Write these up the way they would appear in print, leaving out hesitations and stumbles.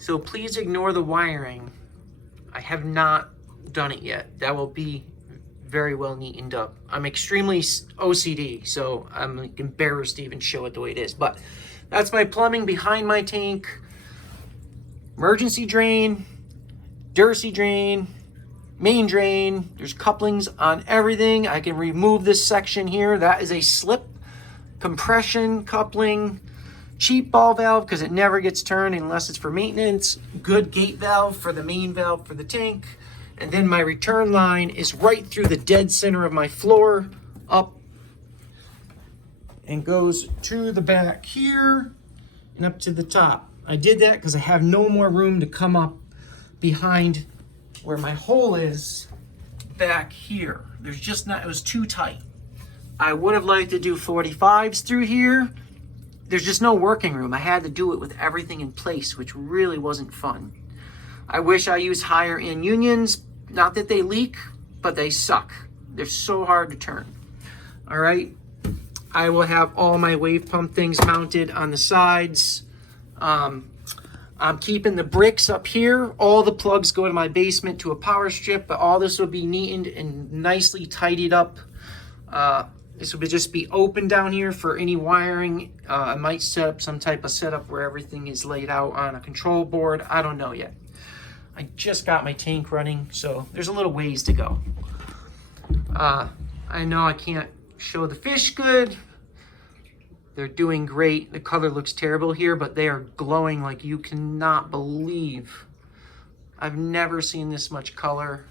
So please ignore the wiring. I have not done it yet. That will be very well neatened up. I'm extremely OCD, so I'm embarrassed to even show it the way it is. But that's my plumbing behind my tank. Emergency drain, Durcy drain, main drain. There's couplings on everything. I can remove this section here. That is a slip compression coupling. Cheap ball valve because it never gets turned unless it's for maintenance. Good gate valve for the main valve for the tank. And then my return line is right through the dead center of my floor, up and goes to the back here and up to the top. I did that because I have no more room to come up behind where my hole is back here. There's just not, it was too tight. I would have liked to do 45s through here. There's just no working room. I had to do it with everything in place, which really wasn't fun. I wish I used higher end unions. Not that they leak, but they suck. They're so hard to turn. All right. I will have all my wave pump things mounted on the sides. I'm keeping the bricks up here. All the plugs go to my basement to a power strip, but all this will be neatened and nicely tidied up. This will just be open down here for any wiring. I might set up some type of setup where everything is laid out on a control board. I don't know yet. I just got my tank running, so there's a little ways to go. I know I can't show the fish good. They're doing great. The color looks terrible here, but they are glowing like you cannot believe. I've never seen this much color.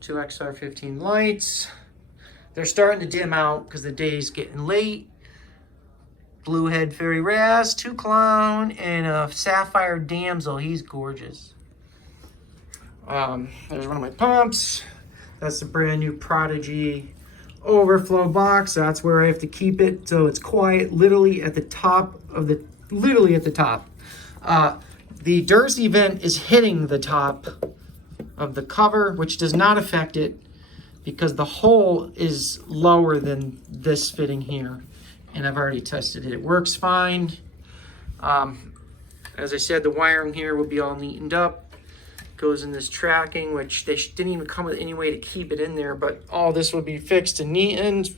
2XR15 lights. They're starting to dim out because the day's getting late. Bluehead fairy wrasse, 2 clown, and a sapphire damsel. He's gorgeous. There's one of my pumps. That's the brand new Prodigy overflow box. That's where I have to keep it so it's quiet, literally at the top of the, the Durcy vent is hitting the top of the cover, which does not affect it because the hole is lower than this fitting here. And I've already tested it. It works fine. As I said, the wiring here will be all neatened up. Goes in this tracking, which they didn't even come with any way to keep it in there, but all this will be fixed and neatened.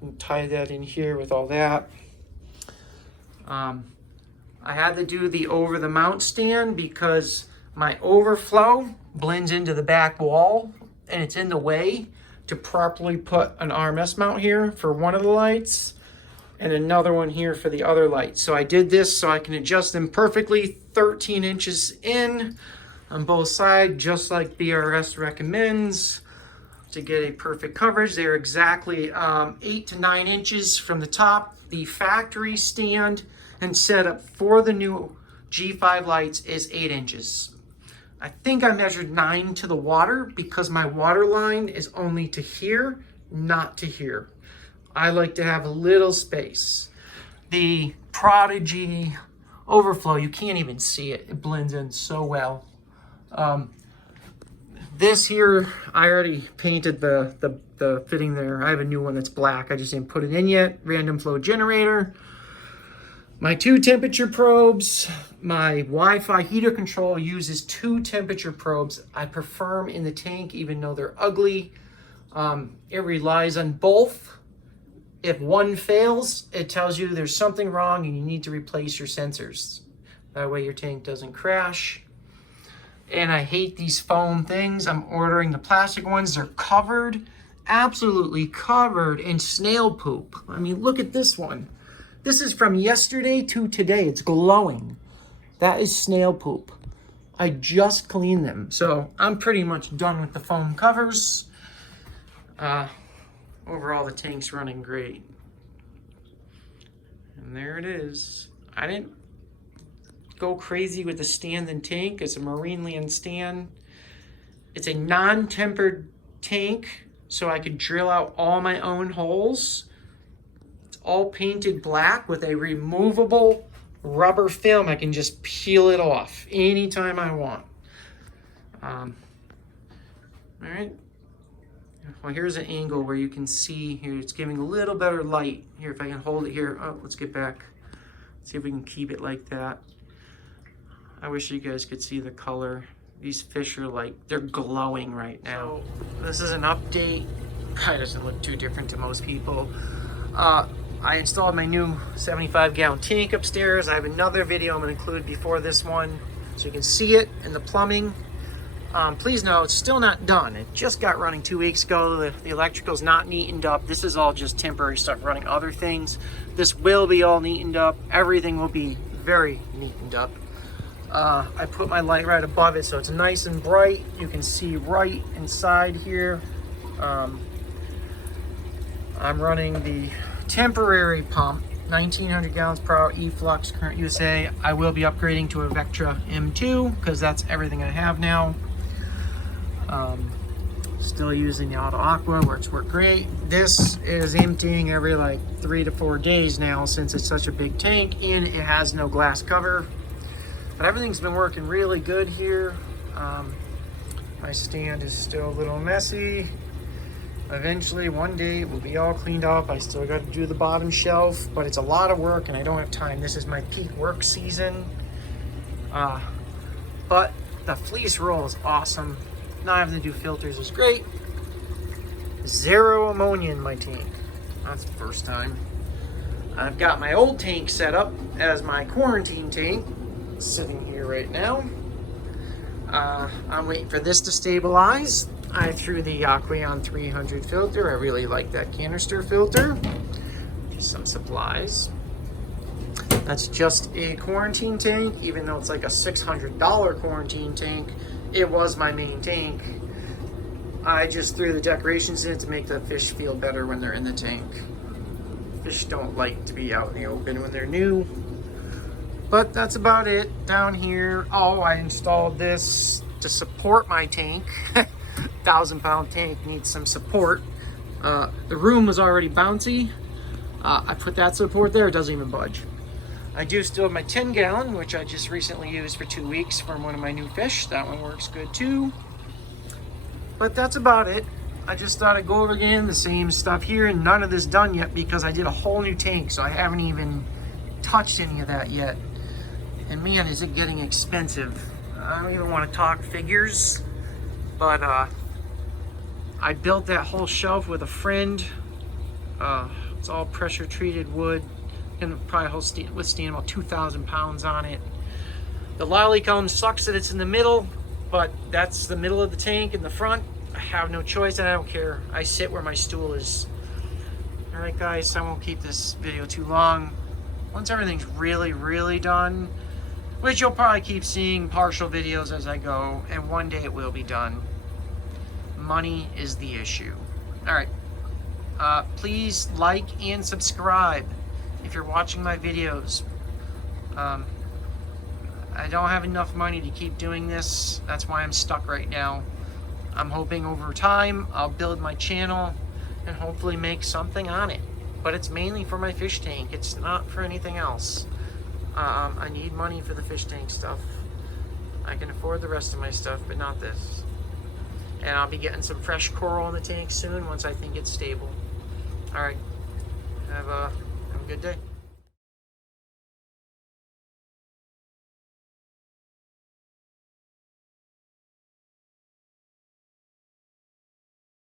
And tie that in here with all that. I had to do the over the mount stand because my overflow blends into the back wall and it's in the way to properly put an RMS mount here for one of the lights and another one here for the other light. So I did this so I can adjust them perfectly 13 inches in on both sides, just like BRS recommends to get a perfect coverage. They're exactly 8 to 9 inches from the top. The factory stand and setup for the new G5 lights is 8 inches. I think I measured 9 to the water because my water line is only to here, not to here. I like to have a little space. The Prodigy overflow, you can't even see it. It blends in so well. This here, I already painted the fitting there. I have a new one that's black. I just didn't put it in yet. Random flow generator. My 2 temperature probes. My Wi-Fi heater control uses 2 temperature probes. I prefer them in the tank even though they're ugly. It relies on both. If one fails, it tells you there's something wrong and you need to replace your sensors. That way your tank doesn't crash. And I hate these foam things. I'm ordering the plastic ones. They're covered, absolutely covered in snail poop. I mean, look at this one. This is from yesterday to today. It's glowing. That is snail poop. I just cleaned them. So I'm pretty much done with the foam covers. Overall, the tank's running great. And there it is. I didn't go crazy with the stand and tank. It's a marine land stand. It's a non-tempered tank, so I could drill out all my own holes. It's all painted black with a removable rubber film. I can just peel it off anytime I want. All right. Well, here's an angle where you can see here. It's giving a little better light. Here, if I can hold it here. Oh, let's get back. See if we can keep it like that. I wish you guys could see the color. These fish are like, they're glowing right now. So, this is an update. Probably doesn't look too different to most people. I installed my new 75-gallon tank upstairs. I have another video I'm going to include before this one so you can see it in the plumbing. Please know it's still not done. It just got running 2 weeks ago. The electrical's not neatened up. This is all just temporary stuff running other things. This will be all neatened up. Everything will be very neatened up. I put my light right above it so it's nice and bright. You can see right inside here. I'm running the temporary pump, 1900 gallons per hour E-Flux, current USA. I will be upgrading to a Vectra M2 because that's everything I have now. Still using the Auto Aqua, where it's worked great. This is emptying every like 3 to 4 days now since it's such a big tank and it has no glass cover. But everything's been working really good here. My stand is still a little messy. Eventually, one day, it will be all cleaned up. I still got to do the bottom shelf, but it's a lot of work and I don't have time. This is my peak work season. But the fleece roll is awesome. Not having to do filters is great. 0 ammonia in my tank. That's the first time. I've got my old tank set up as my quarantine tank, sitting here right now. I'm waiting for this to stabilize. I threw the Aquarium 300 filter. I really like that canister filter. Just some supplies. That's just a quarantine tank, even though it's like a $600 quarantine tank. It was my main tank. I just threw the decorations in it to make the fish feel better when they're in the tank. Fish don't like to be out in the open when they're new. But that's about it down here. Oh, I installed this to support my tank. 1,000-pound tank needs some support. The room was already bouncy. I put that support there, it doesn't even budge. I do still have my 10-gallon, which I just recently used for 2 weeks from one of my new fish. That one works good too. But that's about it. I just thought I'd go over again the same stuff here, and none of this done yet because I did a whole new tank, so I haven't even touched any of that yet. And man, is it getting expensive. I don't even want to talk figures, but I built that whole shelf with a friend. It's all pressure treated wood. Can probably withstand about 2,000 pounds on it. The lolly cone sucks that it's in the middle, but that's the middle of the tank in the front. I have no choice and I don't care. I sit where my stool is. All right guys, I won't keep this video too long. Once everything's really done, which you'll probably keep seeing partial videos as I go, and one day it will be done. Money is the issue. All right, please like and subscribe if you're watching my videos. I don't have enough money to keep doing this. That's why I'm stuck right now. I'm hoping over time I'll build my channel and hopefully make something on it. But it's mainly for my fish tank. It's not for anything else. I need money for the fish tank stuff. I can afford the rest of my stuff, but not this. And I'll be getting some fresh coral in the tank soon once I think it's stable. All right, have a good day.